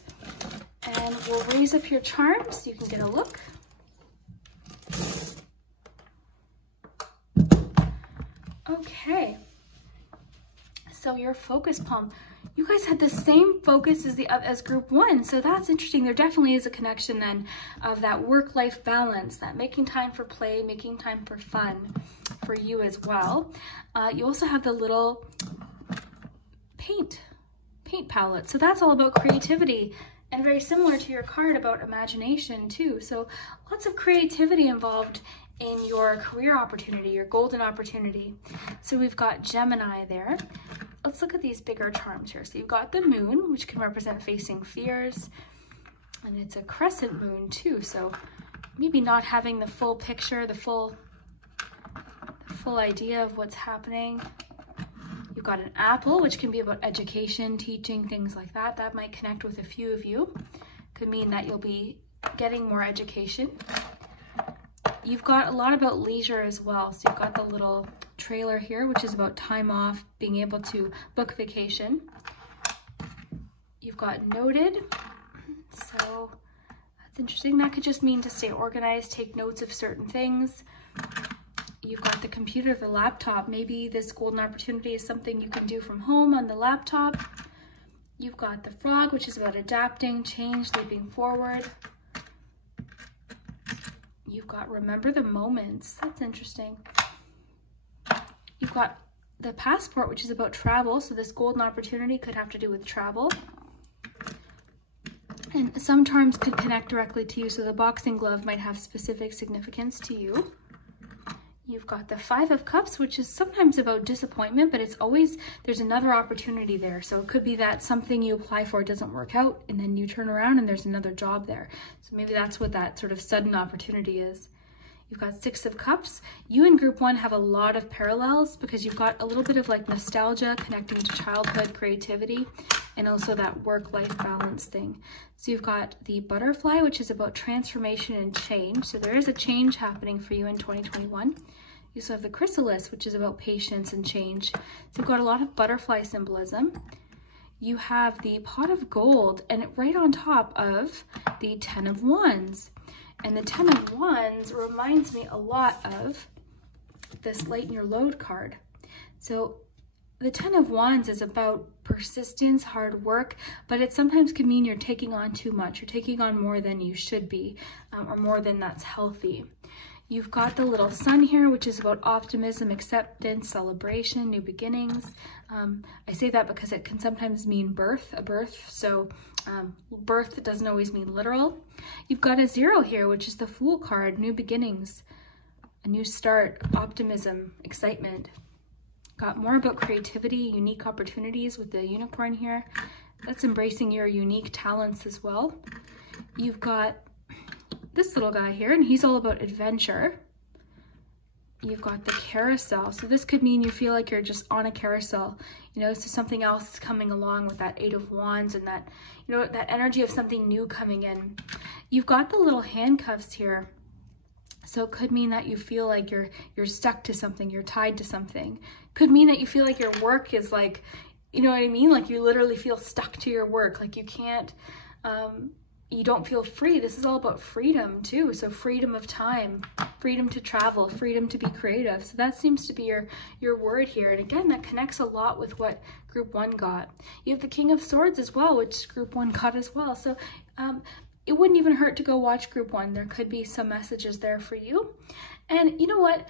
And we'll raise up your charms so you can get a look. Okay. So your focus palm, you guys had the same focus as group 1, so that's interesting. There definitely is a connection then of that work-life balance, that making time for play, making time for fun for you as well. You also have the little paint palette, so that's all about creativity, and very similar to your card about imagination too. So lots of creativity involved in your career opportunity, your golden opportunity. So we've got Gemini there. Let's look at these bigger charms here. So you've got the moon, which can represent facing fears, and it's a crescent moon too. So maybe not having the full picture, the full idea of what's happening. You've got an apple, which can be about education, teaching, things like that. That might connect with a few of you. Could mean that you'll be getting more education. You've got a lot about leisure as well. So you've got the little trailer here, which is about time off, being able to book vacation. You've got noted. So that's interesting. That could just mean to stay organized, take notes of certain things. You've got the computer, the laptop. Maybe this golden opportunity is something you can do from home on the laptop. You've got the frog, which is about adapting, change, leaping forward. You've got remember the moments. That's interesting. You've got the passport, which is about travel. So this golden opportunity could have to do with travel. And some charms could connect directly to you. So the boxing glove might have specific significance to you. You've got the 5 of Cups, which is sometimes about disappointment, but it's always, there's another opportunity there. So it could be that something you apply for doesn't work out, and then you turn around and there's another job there. So maybe that's what that sort of sudden opportunity is. You've got 6 of Cups. You and group 1 have a lot of parallels because you've got a little bit of like nostalgia connecting to childhood, creativity, and also that work-life balance thing. So you've got the butterfly, which is about transformation and change. So there is a change happening for you in 2021. You also have the chrysalis, which is about patience and change. So you've got a lot of butterfly symbolism. You have the pot of gold, and right on top of the 10 of Wands. And the 10 of Wands reminds me a lot of this lighten your load card. So the 10 of Wands is about persistence, hard work, but it sometimes can mean you're taking on too much. You're taking on more than you should be, or more than that's healthy. You've got the little sun here, which is about optimism, acceptance, celebration, new beginnings. I say that because it can sometimes mean birth, a birth. So birth doesn't always mean literal. You've got a 0 here, which is the Fool card, new beginnings, a new start, optimism, excitement. Got more about creativity, unique opportunities with the unicorn here. That's embracing your unique talents as well. You've got this little guy here, and he's all about adventure. You've got the carousel. So this could mean you feel like you're just on a carousel, you know, so something else is coming along with that 8 of Wands and that, you know, that energy of something new coming in. You've got the little handcuffs here. So it could mean that you feel like you're stuck to something, you're tied to something. Could mean that you feel like your work is like, you know what I mean? Like you literally feel stuck to your work, like you can't, you don't feel free. This is all about freedom too. So freedom of time, freedom to travel, freedom to be creative. So that seems to be your word here. And again, that connects a lot with what group 1 got. You have the King of Swords as well, which group 1 got as well. So it wouldn't even hurt to go watch group 1. There could be some messages there for you. And you know what?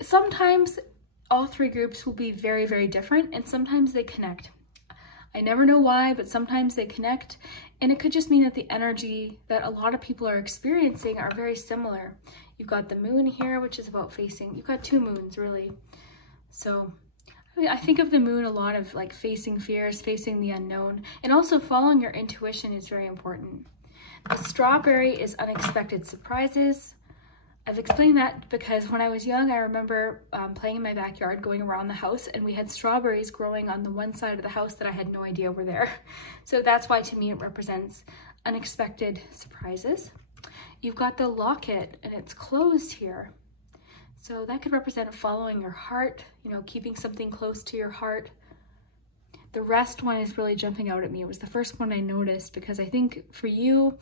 Sometimes all 3 groups will be very, very different, and sometimes they connect. I never know why, but sometimes they connect. And it could just mean that the energy that a lot of people are experiencing are very similar. You've got the moon here, which is about facing, you've got 2 moons really. So I mean, I think of the moon a lot of like facing fears, facing the unknown, and also following your intuition is very important. The strawberry is unexpected surprises. I've explained that because when I was young, I remember playing in my backyard, going around the house, and we had strawberries growing on the one side of the house that I had no idea were there. So that's why to me it represents unexpected surprises. You've got the locket and it's closed here. So that could represent following your heart, you know, keeping something close to your heart. The rest one is really jumping out at me. It was the first one I noticed because I think for you,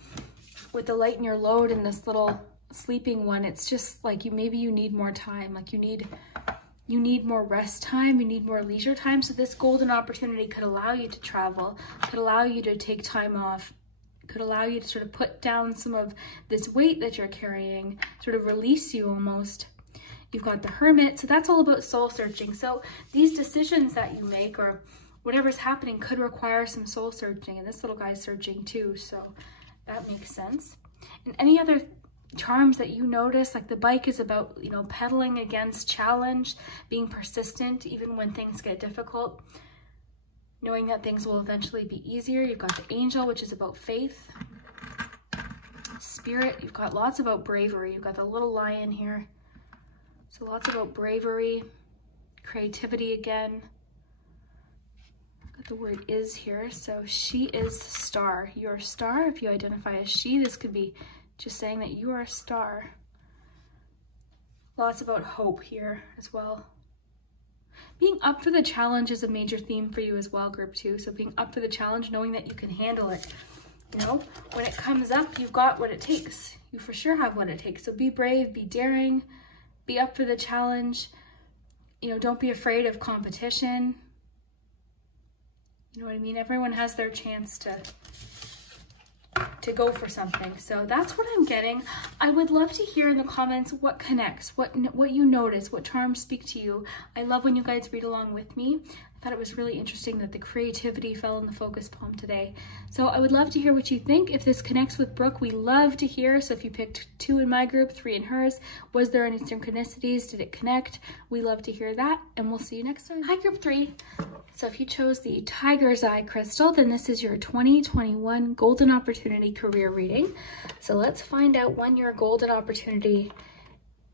with the lighten your load and this little sleeping one, it's just like maybe you need more time, like you need more rest time, you need more leisure time. So this golden opportunity could allow you to travel, could allow you to take time off, could allow you to sort of put down some of this weight that you're carrying, sort of release you almost. You've got the Hermit, so that's all about soul searching. So these decisions that you make or whatever's happening could require some soul searching, and this little guy's searching too, so that makes sense. And any other charms that you notice, like the bike is about, you know, pedaling against challenge, being persistent even when things get difficult, knowing that things will eventually be easier. You've got the Angel, which is about faith. Spirit, you've got lots about bravery. You've got the little lion here, so lots about bravery, creativity again. Got the word is here, so she is star. You're a star if you identify as she. This could be just saying that you are a star. Lots about hope here as well. Being up for the challenge is a major theme for you as well, group 2. So being up for the challenge, knowing that you can handle it. You know, when it comes up, you've got what it takes. You for sure have what it takes. So be brave, be daring, be up for the challenge. You know, don't be afraid of competition. You know what I mean? Everyone has their chance to go for something. So that's what I'm getting. I would love to hear in the comments what connects, what you notice, what charms speak to you. I love when you guys read along with me. I thought it was really interesting that the creativity fell in the focus palm today. So I would love to hear what you think. If this connects with Brooke, we love to hear. So if you picked 2 in my group, 3 in hers, was there any synchronicities? Did it connect? We love to hear that, and we'll see you next time. Hi, group 3. So if you chose the Tiger's Eye crystal, then this is your 2021 Golden Opportunity Career reading. So let's find out when your golden opportunity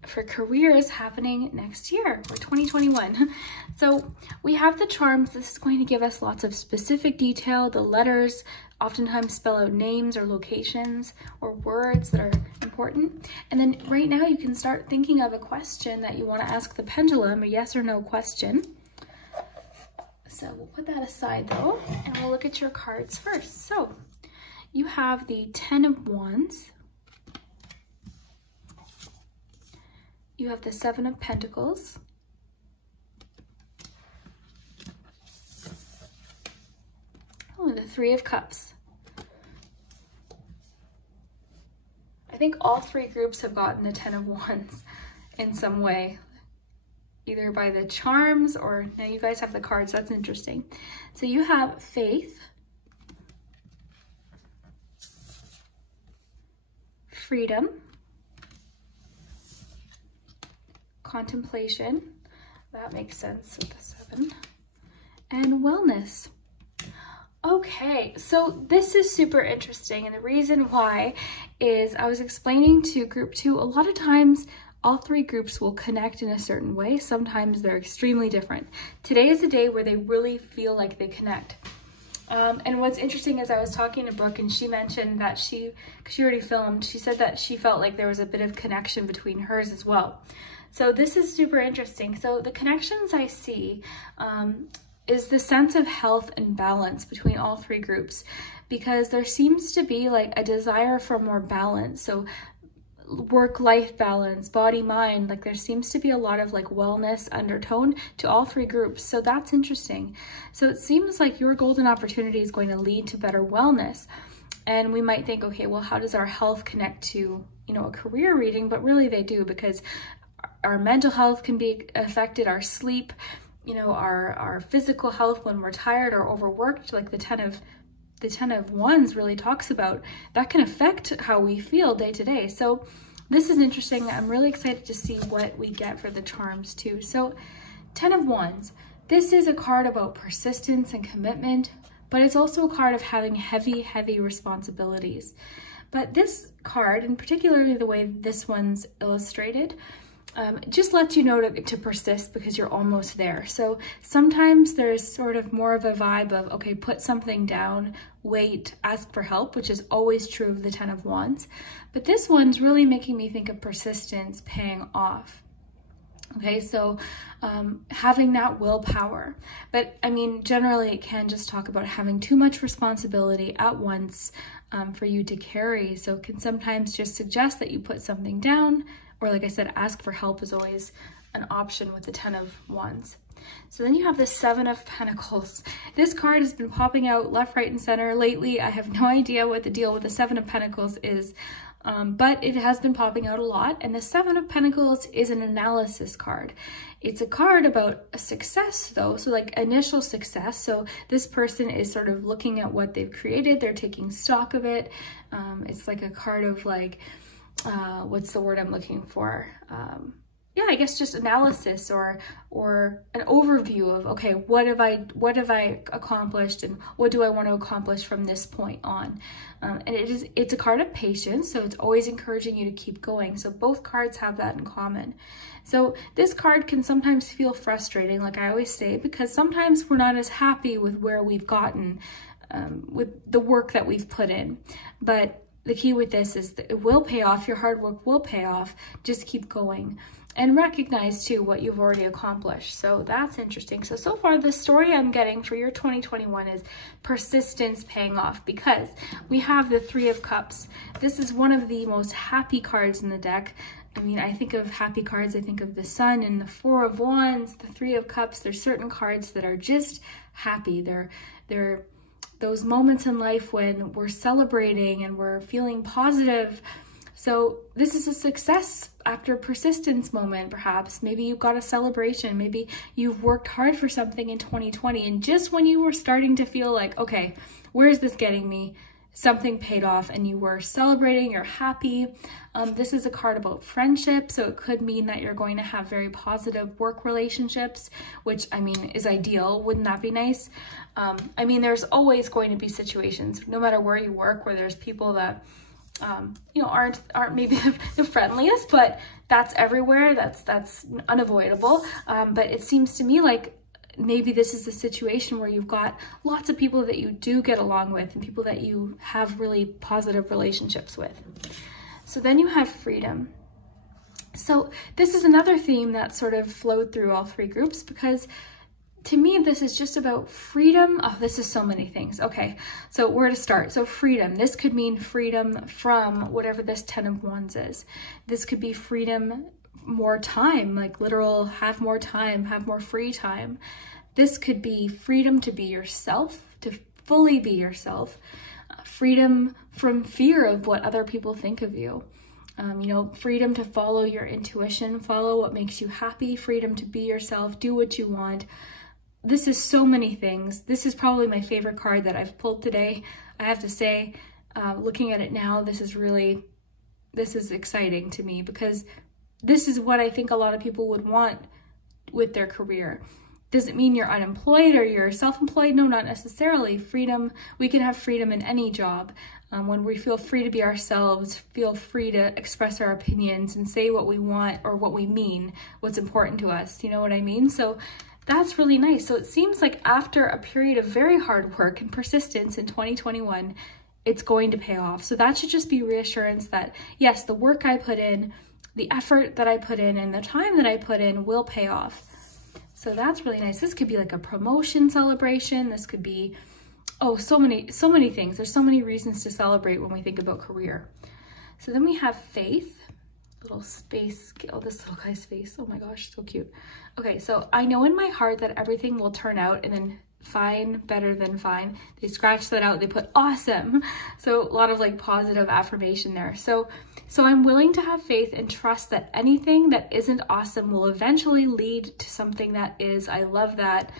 for career is happening next year, or 2021. So we have the charms. This is going to give us lots of specific detail. The letters oftentimes spell out names or locations or words that are important. And then right now you can start thinking of a question that you want to ask the pendulum, a yes or no question. So we'll put that aside though, and we'll look at your cards first. So you have the 10 of Wands. You have the 7 of Pentacles. Oh, the 3 of Cups. I think all 3 groups have gotten the 10 of Wands. in some way, either by the charms or, now you guys have the cards, that's interesting. So you have faith, freedom, contemplation, that makes sense with the 7, and wellness. Okay, so this is super interesting, and the reason why is I was explaining to group 2, a lot of times all 3 groups will connect in a certain way. Sometimes they're extremely different. Today is a day where they really feel like they connect. And what's interesting is I was talking to Brooke, and she mentioned that because she already filmed, she said that she felt like there was a bit of connection between hers as well. So this is super interesting. So the connections I see is the sense of health and balance between all 3 groups, because there seems to be like a desire for more balance. So work-life balance, body-mind, like there seems to be a lot of like wellness undertone to all 3 groups. So that's interesting. So it seems like your golden opportunity is going to lead to better wellness. And we might think, okay, well, how does our health connect to, you know, a career reading? But really they do, because our mental health can be affected, our sleep, you know, our physical health when we're tired or overworked, like the 10 of Wands really talks about, that can affect how we feel day to day. So this is interesting. I'm really excited to see what we get for the charms too. So 10 of Wands, this is a card about persistence and commitment, but it's also a card of having heavy responsibilities. But this card, and particularly the way this one's illustrated, it just lets you know to persist, because you're almost there. So sometimes there's sort of more of a vibe of, okay, put something down, wait, ask for help, which is always true of the 10 of Wands. But this one's really making me think of persistence paying off. Okay, so having that willpower. But I mean, generally it can just talk about having too much responsibility at once for you to carry. So it can sometimes just suggest that you put something down, or like I said, ask for help is always an option with the 10 of Wands. So then you have the 7 of Pentacles. This card has been popping out left, right, and center lately. I have no idea what the deal with the 7 of Pentacles is, but it has been popping out a lot. And the 7 of Pentacles is an analysis card. It's a card about a success though, so like initial success. So this person is sort of looking at what they've created. They're taking stock of it. It's like a card of like, what's the word I'm looking for? Yeah, I guess just analysis or an overview of, okay, what have I accomplished, and what do I want to accomplish from this point on? And it's a card of patience, so it's always encouraging you to keep going. So both cards have that in common. So this card can sometimes feel frustrating, like I always say, because sometimes we're not as happy with where we've gotten, with the work that we've put in. But the key with this is that it will pay off. Your hard work will pay off. Just keep going. And recognize too what you've already accomplished. So that's interesting. So far the story I'm getting for your 2021 is persistence paying off, because we have the 3 of Cups. This is one of the most happy cards in the deck. I mean, I think of happy cards, I think of the Sun and the 4 of Wands, the 3 of Cups. There's certain cards that are just happy. They're those moments in life when we're celebrating and we're feeling positive. So this is a success after persistence moment, perhaps. Maybe you've got a celebration. Maybe you've worked hard for something in 2020, and just when you were starting to feel like, okay, where is this getting me? Something paid off and you were celebrating, you're happy. This is a card about friendship, so it could mean that you're going to have very positive work relationships, which I mean is ideal. Wouldn't that be nice? I mean, there's always going to be situations, no matter where you work, where there's people that you know, aren't maybe the friendliest, but that's everywhere. That's unavoidable. But it seems to me like maybe this is a situation where you've got lots of people that you do get along with and people that you have really positive relationships with. So then you have freedom. So this is another theme that sort of flowed through all 3 groups, because to me, this is just about freedom. Oh, this is so many things. Okay, so where to start? So freedom, this could mean freedom from whatever this 10 of Wands is. This could be freedom, more time, like literal have more time, have more free time. This could be freedom to be yourself, to fully be yourself. Freedom from fear of what other people think of you. You know, freedom to follow your intuition, follow what makes you happy, freedom to be yourself, do what you want. This is so many things. This is probably my favorite card that I've pulled today. I have to say, looking at it now, this is exciting to me, because this is what I think a lot of people would want with their career. Does it mean you're unemployed or you're self-employed? No, not necessarily. Freedom, we can have freedom in any job. When we feel free to be ourselves, feel free to express our opinions and say what we want or what we mean, what's important to us, you know what I mean? So that's really nice. So it seems like after a period of very hard work and persistence in 2021, it's going to pay off. So that should just be reassurance that yes, the work I put in, the effort that I put in, and the time that I put in will pay off. So that's really nice. This could be like a promotion celebration. This could be, oh, so many things. There's so many reasons to celebrate when we think about career. So then we have faith, little space, oh, this little guy's face. Oh my gosh, so cute. Okay, so I know in my heart that everything will turn out, and then fine, better than fine. They scratched that out, they put awesome. So a lot of like positive affirmation there. So I'm willing to have faith and trust that anything that isn't awesome will eventually lead to something that is. I love that.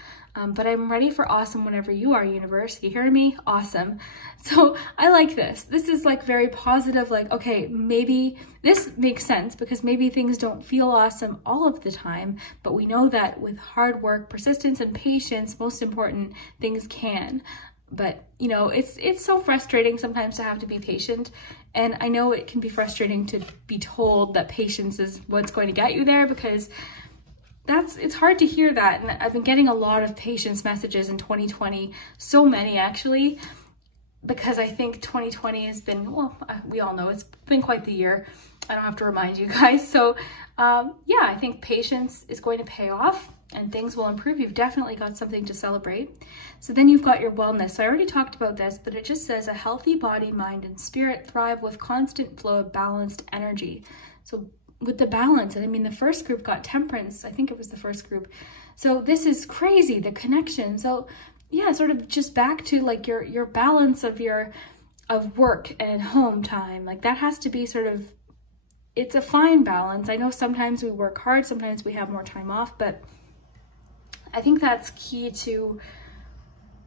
But I'm ready for awesome whenever you are, universe. You hear me? Awesome. So I like this. This is like very positive, like, okay, maybe this makes sense because maybe things don't feel awesome all of the time, but we know that with hard work, persistence, and patience, most important, things can. But you know, it's so frustrating sometimes to have to be patient. And I know it can be frustrating to be told that patience is what's going to get you there, because it's hard to hear that. And I've been getting a lot of patience messages in 2020, so many actually, because I think 2020 has been, well, we all know it's been quite the year. I don't have to remind you guys. So yeah, I think patience is going to pay off and things will improve. You've definitely got something to celebrate. So then you've got your wellness. So I already talked about this, but it just says a healthy body, mind, and spirit thrive with constant flow of balanced energy. So with the balance, and I mean, the first group got temperance. I think it was the first group. So this is crazy, the connection. So yeah, sort of just back to like your balance of work and home time. Like that has to be sort of, it's a fine balance. I know sometimes we work hard, sometimes we have more time off, but I think that's key to,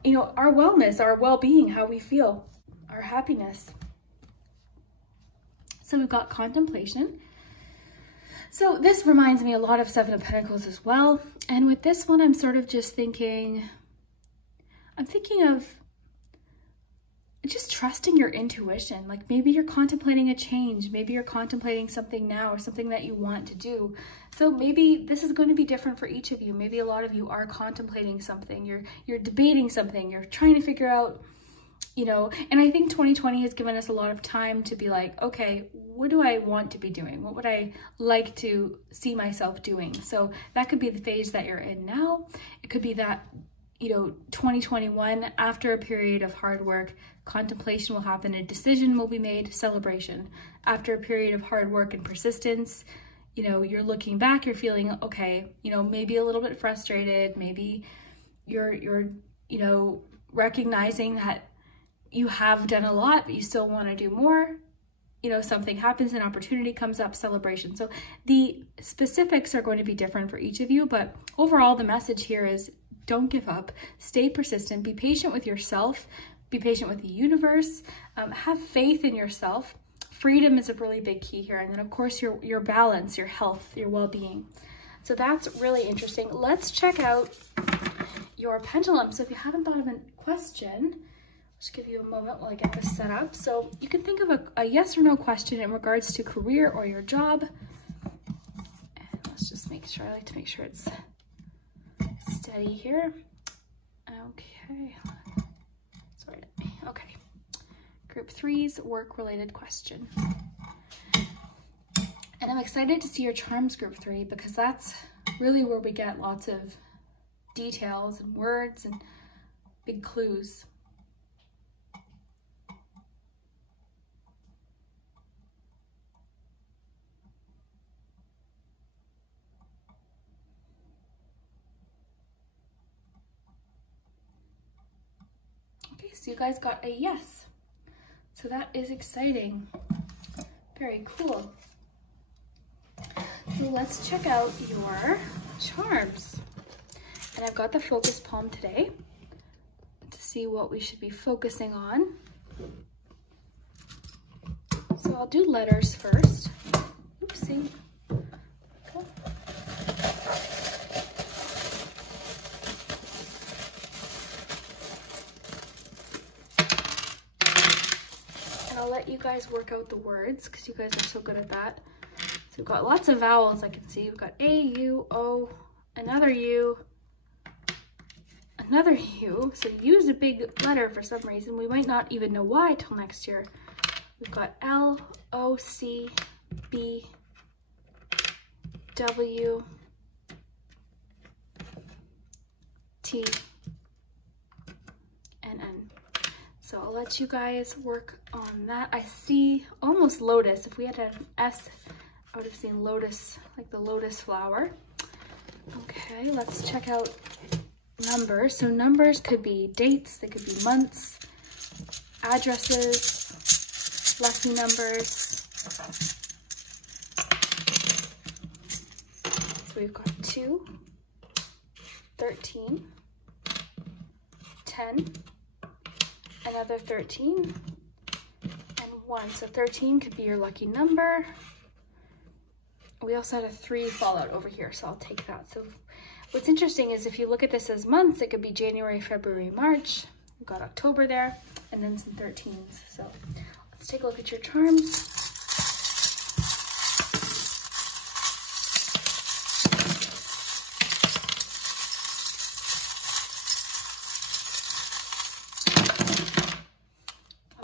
you know, our wellness, our well-being, how we feel, our happiness. So we've got contemplation. So this reminds me a lot of Seven of Pentacles as well. And with this one, I'm sort of just thinking, I'm thinking of just trusting your intuition. Like maybe you're contemplating a change. Maybe you're contemplating something now or something that you want to do. So maybe this is going to be different for each of you. Maybe a lot of you are contemplating something. You're debating something. You're trying to figure out, you know, and I think 2020 has given us a lot of time to be like, okay, what do I want to be doing? What would I like to see myself doing? So that could be the phase that you're in now. It could be that, you know, 2021, after a period of hard work, contemplation will happen, a decision will be made, celebration. After a period of hard work and persistence, you know, you're looking back, you're feeling, okay, you know, maybe a little bit frustrated, maybe you're, you know, recognizing that you have done a lot, but you still want to do more. You know, something happens, an opportunity comes up, celebration. So the specifics are going to be different for each of you, but overall the message here is don't give up, stay persistent, be patient with yourself, be patient with the universe, have faith in yourself. Freedom is a really big key here. And then of course your balance, your health, your well-being. So that's really interesting. Let's check out your pendulum. So if you haven't thought of a question, just give you a moment while I get this set up. So you can think of a yes or no question in regards to career or your job. And let's just make sure, I like to make sure it's steady here. Okay. Sorry. Okay. Group 3's work-related question. And I'm excited to see your charms group 3 because that's really where we get lots of details and words and big clues. Okay, so you guys got a yes. So that is exciting. Very cool. So let's check out your charms. And I've got the focus palm today to see what we should be focusing on. So I'll do letters first. Oopsie. Okay. And I'll let you guys work out the words because you guys are so good at that. So we've got lots of vowels I can see. We've got A, U, O, another U, another U. So use a big letter for some reason. We might not even know why till next year. We've got L, O, C, B, W, T, and N. So I'll let you guys work on that. I see almost lotus. If we had an S, I would have seen lotus, like the lotus flower. Okay, let's check out numbers. So numbers could be dates, they could be months, addresses, lucky numbers. So we've got 2, 13, 10, another 13, and 1. So 13 could be your lucky number. We also had a 3 fall out over here, so I'll take that. So what's interesting is if you look at this as months, it could be January, February, March. We've got October there, and then some 13s. So let's take a look at your charms.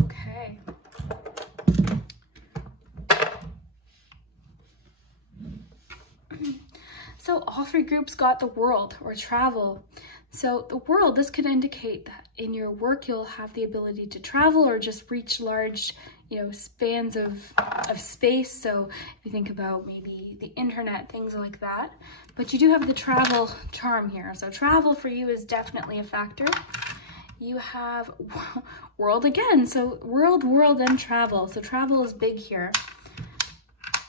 Okay. So all 3 groups got the world or travel. So the world, this could indicate that in your work you'll have the ability to travel or just reach large, spans of space. So if you think about maybe the internet, things like that. But you do have the travel charm here. So travel for you is definitely a factor. You have world again. So world, and travel. So travel is big here.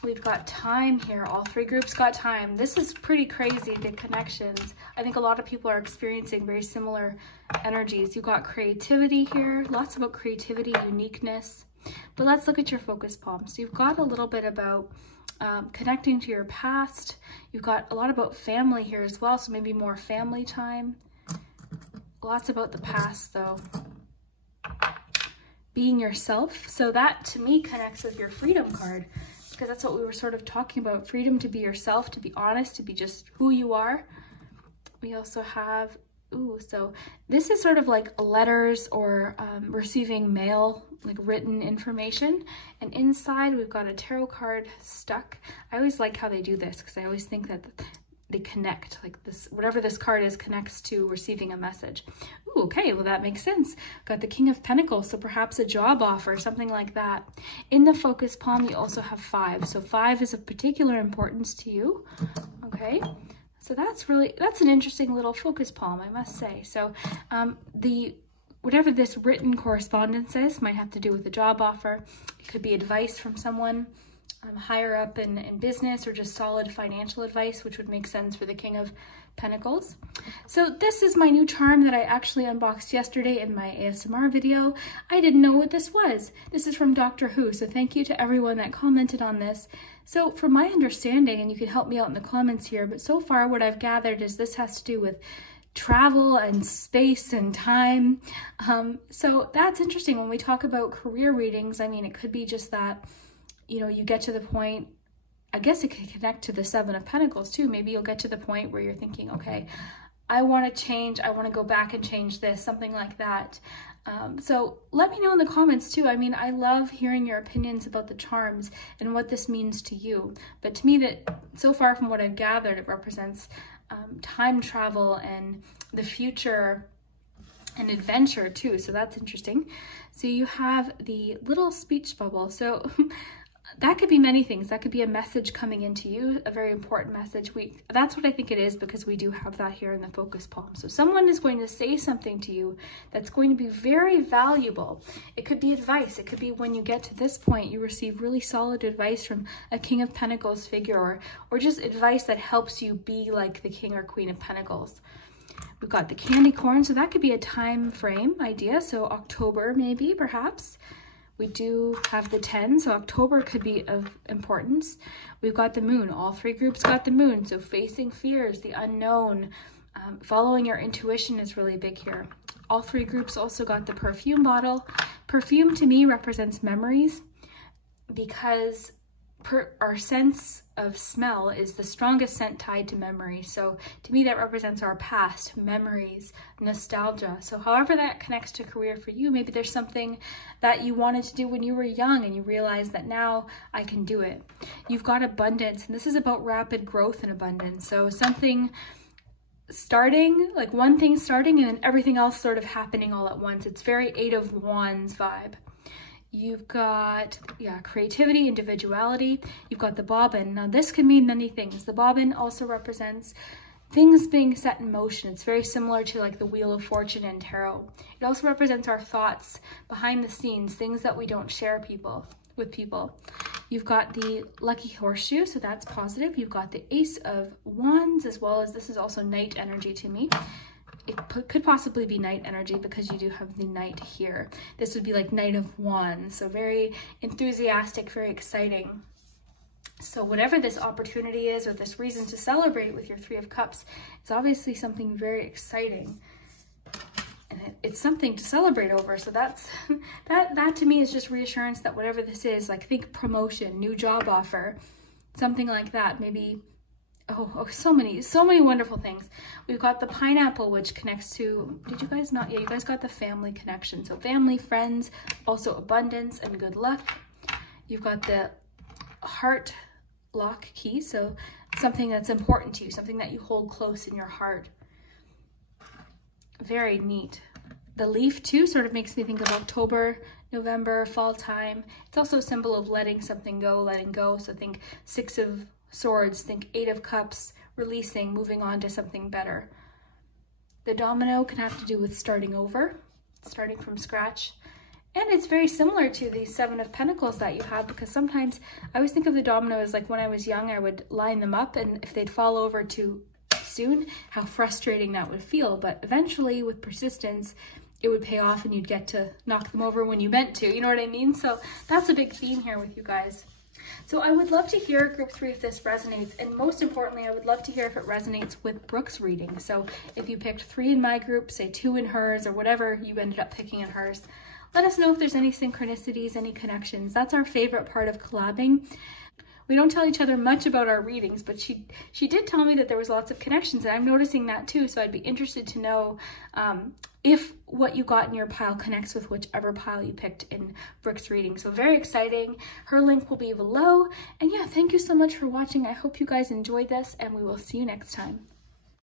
We've got time here. All 3 groups got time. This is pretty crazy, the connections. I think a lot of people are experiencing very similar energies. You've got creativity here, lots about creativity, uniqueness. But let's look at your focus palm. So you've got a little bit about connecting to your past. You've got a lot about family here as well, so maybe more family time. Lots about the past though. Being yourself. So that to me connects with your freedom card, because that's what we were sort of talking about, freedom to be yourself, to be honest, to be just who you are. We also have, so this is sort of like letters or receiving mail, like written information. And inside we've got a tarot card stuck. I always like how they do this because I always think that they connect, like this, whatever this card is connects to receiving a message. Ooh, okay, well that makes sense. Got the King of Pentacles, so perhaps a job offer, something like that. In the focus palm, you also have 5. So 5 is of particular importance to you, okay? So that's an interesting little focus palm, I must say. So whatever this written correspondence is might have to do with a job offer. It could be advice from someone higher up in business, or just solid financial advice, which would make sense for the King of Pentacles. So this is my new charm that I actually unboxed yesterday in my ASMR video. I didn't know what this was. This is from Doctor Who, so thank you to everyone that commented on this. So from my understanding, and you can help me out in the comments here, but so far what I've gathered is this has to do with travel and space and time. So that's interesting. When we talk about career readings, I mean, it could be just that, you get to the point, I guess it could connect to the 7 of Pentacles too. Maybe you'll get to the point where you're thinking, okay, I want to change, I want to go back and change this, something like that. So let me know in the comments too. I mean, I love hearing your opinions about the charms and what this means to you. But to me, that so far from what I've gathered, it represents time travel and the future and adventure too. So that's interesting. So you have the little speech bubble. So that could be many things. That could be a message coming into you, a very important message. That's what I think it is, because we do have that here in the focus palm. So someone is going to say something to you that's going to be very valuable. It could be advice. It could be when you get to this point, you receive really solid advice from a King of Pentacles figure, or just advice that helps you be like the King or Queen of Pentacles. We've got the candy corn, so that could be a time frame idea. So October, maybe, perhaps. We do have the 10, so October could be of importance. We've got the moon. All three groups got the moon, so facing fears, the unknown, following your intuition is really big here. All three groups also got the perfume bottle. Perfume to me represents memories, because our sense of smell is the strongest scent tied to memory. So to me, that represents our past, memories, nostalgia. So however that connects to career for you, maybe there's something that you wanted to do when you were young and you realize that now I can do it. You've got abundance, and this is about rapid growth and abundance. So something starting, like one thing starting and then everything else sort of happening all at once. It's very 8 of Wands vibe. You've got, creativity, individuality. You've got the bobbin. Now this can mean many things. The bobbin also represents things being set in motion. It's very similar to like the Wheel of Fortune in tarot. It also represents our thoughts behind the scenes, things that we don't share with people. You've got the lucky horseshoe, so that's positive. You've got the Ace of Wands, as well as this is also night energy to me. It could possibly be night energy because you do have the knight here. This would be like Knight of Wands, so very enthusiastic, very exciting. So whatever this opportunity is, or this reason to celebrate with your 3 of Cups, is obviously something very exciting. And it's something to celebrate over. So that to me is just reassurance that whatever this is, like think promotion, new job offer, something like that, maybe. Oh, so many wonderful things. We've got the pineapple, which connects to, did you guys not? Yeah, you guys got the family connection. So family, friends, also abundance and good luck. You've got the heart lock key. So something that's important to you, something that you hold close in your heart. Very neat. The leaf too sort of makes me think of October, November, fall time. It's also a symbol of letting something go, letting go. So think 6 of Swords, think 8 of Cups, releasing, moving on to something better. The domino can have to do with starting over, starting from scratch. And it's very similar to the 7 of Pentacles that you have, because sometimes I always think of the domino as like when I was young, I would line them up, and if they'd fall over too soon, how frustrating that would feel. But eventually with persistence, it would pay off and you'd get to knock them over when you meant to, you know what I mean? So that's a big theme here with you guys. So I would love to hear group 3 if this resonates, and most importantly, I would love to hear if it resonates with Brooke's reading. So if you picked 3 in my group, say 2 in hers, or whatever you ended up picking in hers, let us know if there's any synchronicities, any connections. That's our favorite part of collabing. We don't tell each other much about our readings, but she did tell me that there was lots of connections, and I'm noticing that too. So I'd be interested to know if what you got in your pile connects with whichever pile you picked in Brooke's reading. So very exciting. Her link will be below. And yeah, thank you so much for watching. I hope you guys enjoyed this, and we will see you next time.